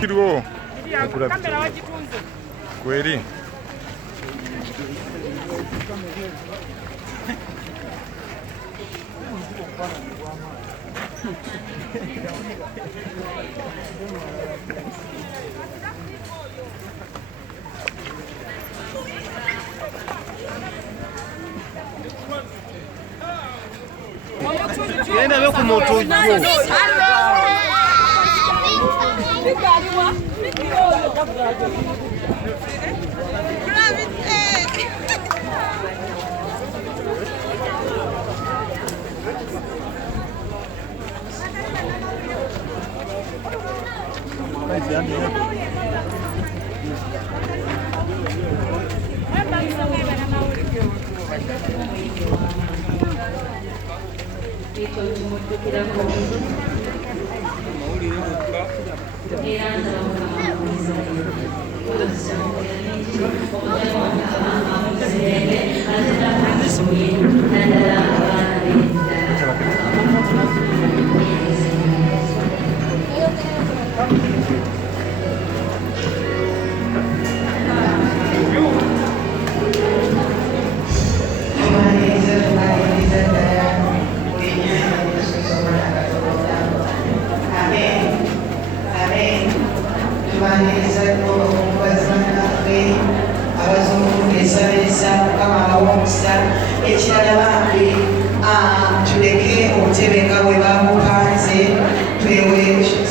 Kiriwo kweli Yenda yo kumoto yo.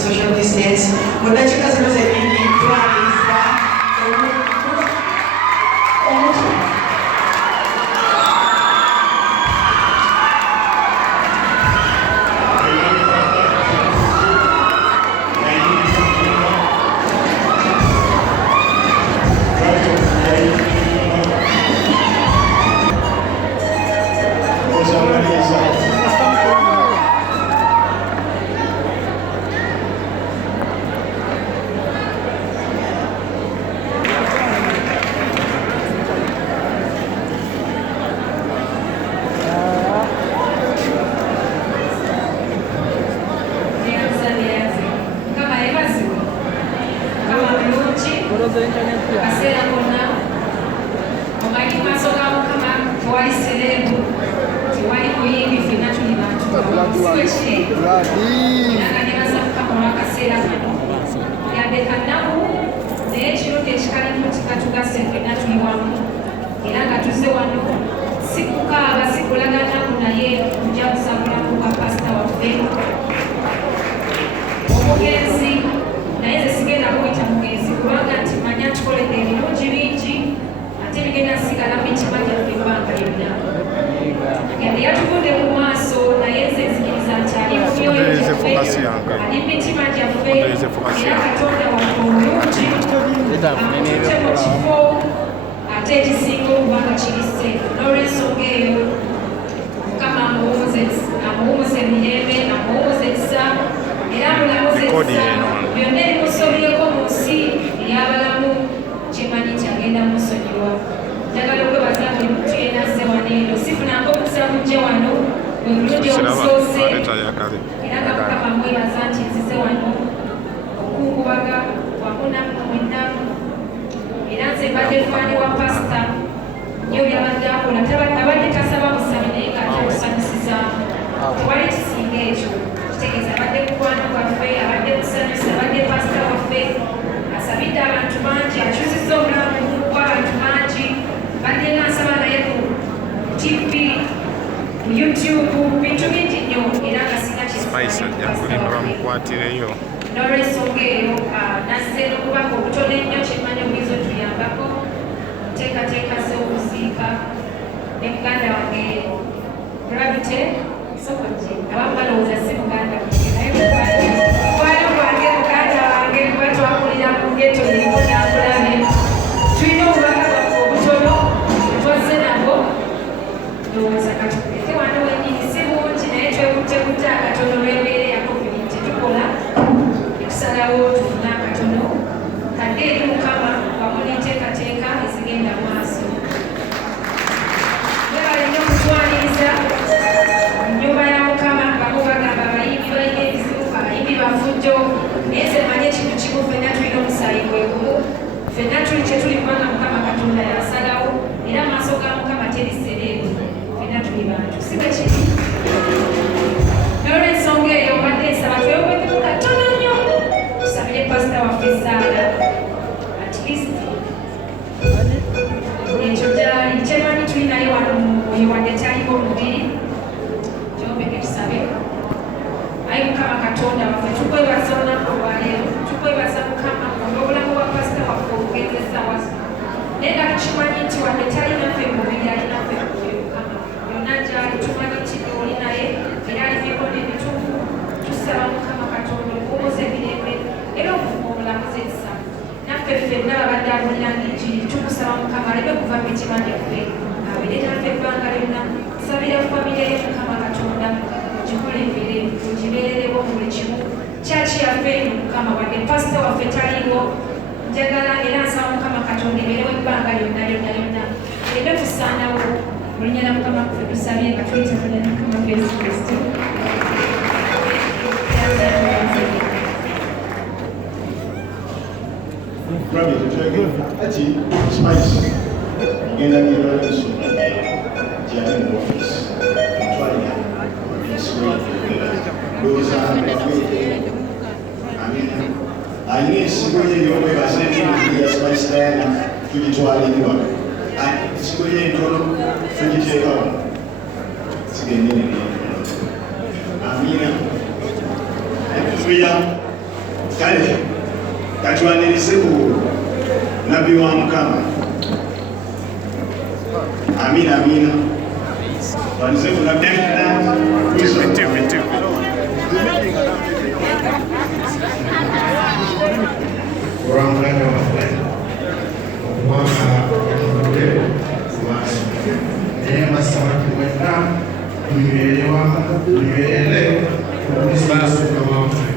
Social distance. ndowooza katuleke wano wennyini si bungi naye twekutte akatono olw'embeera ya covid tetukola etusalawo tufune akatono kadde eri mukama wamu n'enteekateeka ezigenda mu maaso bwe balina okutwaliriza ennyumba ya mukama bamu bagamba abayimbi balina ebizibu abayimbi bafujjo naye ze manye ekintu kimu ffenna tulina omusaayi gwegumu ffenna tuli kye tuli kubanga mukama katonda yasalawo era amaaso ga mukama terisereebu ffenna tuli bantu si bwe kiri n'olw'ensonga eyo mbadde nsaba tweyongemu katono nnyo tusabire pasita waffe Saala at least ekyo gyali kyemanyi tuli naye wano oyo wadde taliko omubiri gyombeke tusabe ayi mukama katonda waffe tukwebaza olunaku olwaleero tukwebaza mukama olw'obulamu bwa pasita waffe obugezesa wasa naye nga tukimanyi nti wadde talinaffe mubiri alinaffe mubiri mukama yonna gyali tumanyi nti oli naye era aliveko n'ebituufu tusaba mukama katonda okubuuza emirembe era okuvuma omulamuzi ekisa naffe ffenna babadde abulira ng'enjiri tukusaba mukama aleme kuva mu mitima gyaffe abeere naffe ebbanga lyonna tusabira famire ye mukama katonda ogikulembere ogibeererewo mu buli kimu kyaki yaffe eno mukama wadde pasita waffe taliiwo njagala era nsaba mukama katonda ebeerewo ebbanga lyonna lyonna lyonna ereme kusaanawo olunya na mukama kuffe tusabye nga tuyita kunya na mukama ffe Yesu Kristo Rabbi, ati spice ngenda ngenda nsoma gyali mu office ntwalira ensigo ndowooza amina alina ensigo ye ey'okwebaza ebintu ya spice Diana tugitwalirirwa ensigo ye entono tugiteekawo sigennyini amina etuzuya kale katwanirize ku nabbi wa mukama amina amina twanize ku nabbi Orangana wafwe mwaka wakimule kumasi neema samaki mwenda tunyelele kumisasu kama mfwe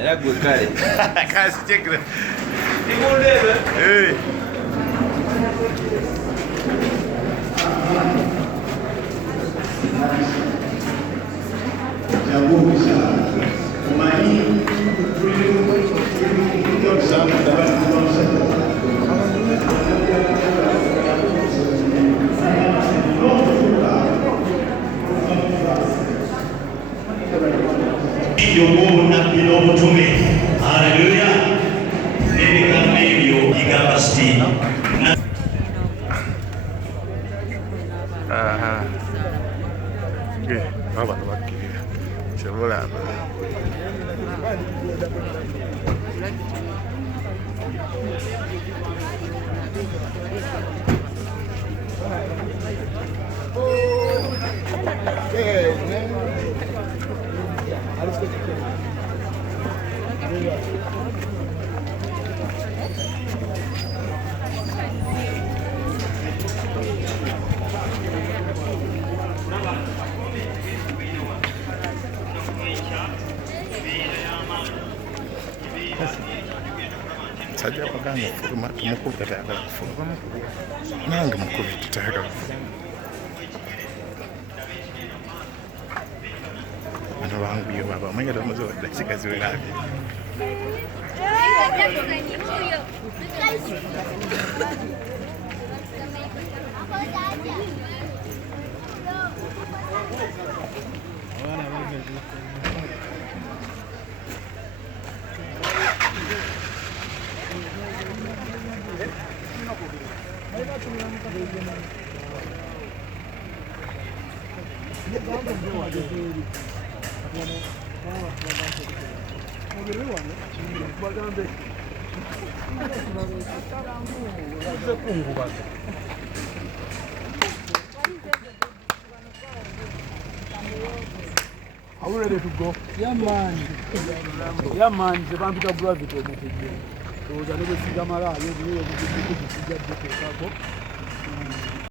era gwe kale kasi chekre ikundebe yabuuza omanyi Obunabbi n'obutume haleluya n'ebigambo ebyo bigamba sitiini abantu bakkirira kyebulaba sajja bagamba fuluma mukulu tatayagala kufuluma mukulu nange mukulu tatayagala kufuluma bano banguye baba omanye tomuze wadde kikaziwerabye Are we ready to go? Yeah, man. Yeah, man. The vampire gravity. So, the never see Gamara, you will be able to get the